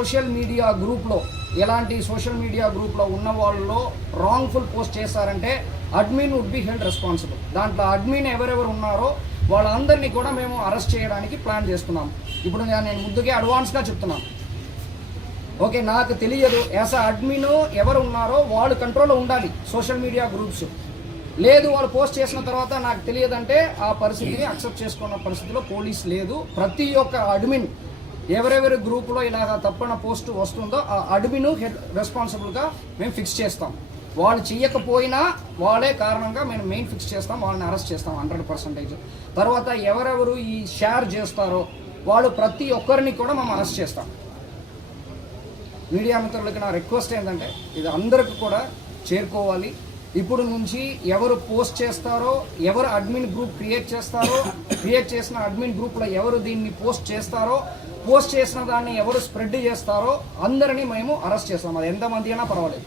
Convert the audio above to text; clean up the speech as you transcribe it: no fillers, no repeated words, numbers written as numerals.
Social media గ్రూప్లో ఎలాంటి social media గ్రూప్లో ఉన్న వాళ్ళలో రాంగ్ఫుల్ పోస్ట్ చేశారంటే admin would be held responsible. దాంట్లో అడ్మిన్ ఎవరెవరు ఉన్నారో వాళ్ళందరినీ కూడా మేము అరెస్ట్ చేయడానికి ప్లాన్ చేస్తున్నాం. ఇప్పుడు నేను ముందుకే అడ్వాన్స్గా చెప్తున్నాను. ఓకే, నాకు తెలియదు యాజ్ అడ్మిన్ ఎవరు ఉన్నారో వాళ్ళు కంట్రోల్లో ఉండాలి సోషల్ మీడియా గ్రూప్స్. లేదు వాళ్ళు పోస్ట్ చేసిన తర్వాత నాకు తెలియదంటే ఆ పరిస్థితిని అక్సెప్ట్ చేసుకున్న పరిస్థితిలో పోలీస్ లేదు. ప్రతి ఒక్క అడ్మిన్ ఎవరెవరి గ్రూపులో ఇలాగ తప్పన పోస్ట్ వస్తుందో ఆ అడ్మిన్ రెస్పాన్సిబుల్గా మేము ఫిక్స్ చేస్తాం. వాళ్ళు చేయకపోయినా వాళ్ళే కారణంగా మేము మెయిన్ ఫిక్స్ చేస్తాం, వాళ్ళని అరెస్ట్ చేస్తాం 100%. తర్వాత ఎవరెవరు ఈ షేర్ చేస్తారో వాళ్ళు ప్రతి ఒక్కరిని కూడా మేము అరెస్ట్ చేస్తాం. మీడియా మిత్రులకి నా రిక్వెస్ట్ ఏంటంటే ఇది అందరికి కూడా చేరుకోవాలి. ఇప్పుడు నుంచి ఎవరు పోస్ట్ చేస్తారో, ఎవరు అడ్మిన్ గ్రూప్ క్రియేట్ చేస్తారో, క్రియేట్ చేసిన అడ్మిన్ గ్రూప్లో ఎవరు దీన్ని పోస్ట్ చేస్తారో, పోస్ట్ చేసిన దాన్ని ఎవరు స్ప్రెడ్ చేస్తారో అందరినీ మేము అరెస్ట్ చేస్తాం. అది ఎంతమంది అయినా పర్వాలేదు.